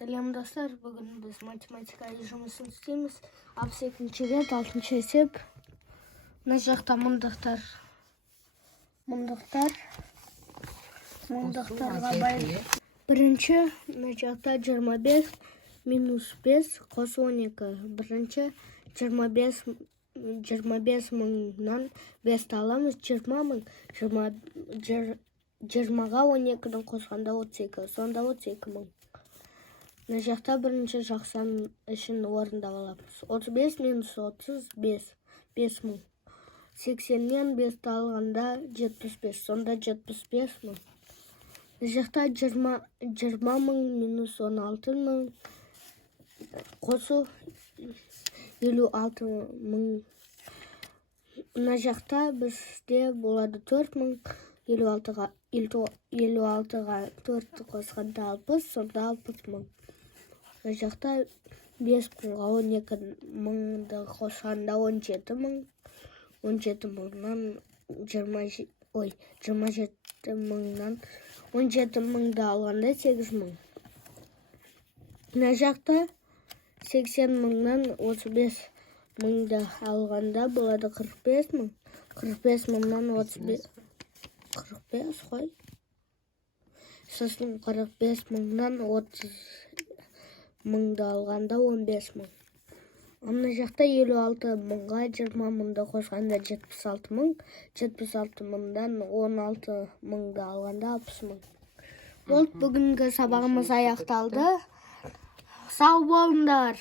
Сәлем достар, бүгін біз математика жұмысын істейміз. 62-ші рет, 6-шы есеп. Мына жақта мұндықтарға бай. Бірінші, мына жақта 25 минус 5 қосу 12. Бірінші, 25 мыңнан 5 аламыз, 20 мың. 20-ға 12-дің қосқанда 32, сонда 32 мың. Мына жақта бірінші жақсан үшін орындап аламыз. 35 минус 35, 5 мың. 80-нен 5 алғанда 75, сонда 75 мың. Мына жақта 20 мың минус 16 мың қосу 56 мың. Мына жақта бізде болады 4 мың. 56-ға 4 қосқанда 60, сонда 60 мың. Мына жақта 5 мыңға 12 мыңды қосқанда 17 мың. 17 мыңнан 27 мыңнан 17 мыңды алғанда 8 мың. Мына жақта 80 мыңнан 35 мыңды алғанда болады 45 мың. 45 мыңнан 35 45 қой. Сосын 45 мыңнан 30 мыңды алғанда 15 мың. Мына жақта 56 мыңға 20 мыңды қосқанда 76 мың. 76 мыңдан 16 мыңды алғанда 60 мың. Бүгінгі сабағымыз аяқталды. Сау болыңдар.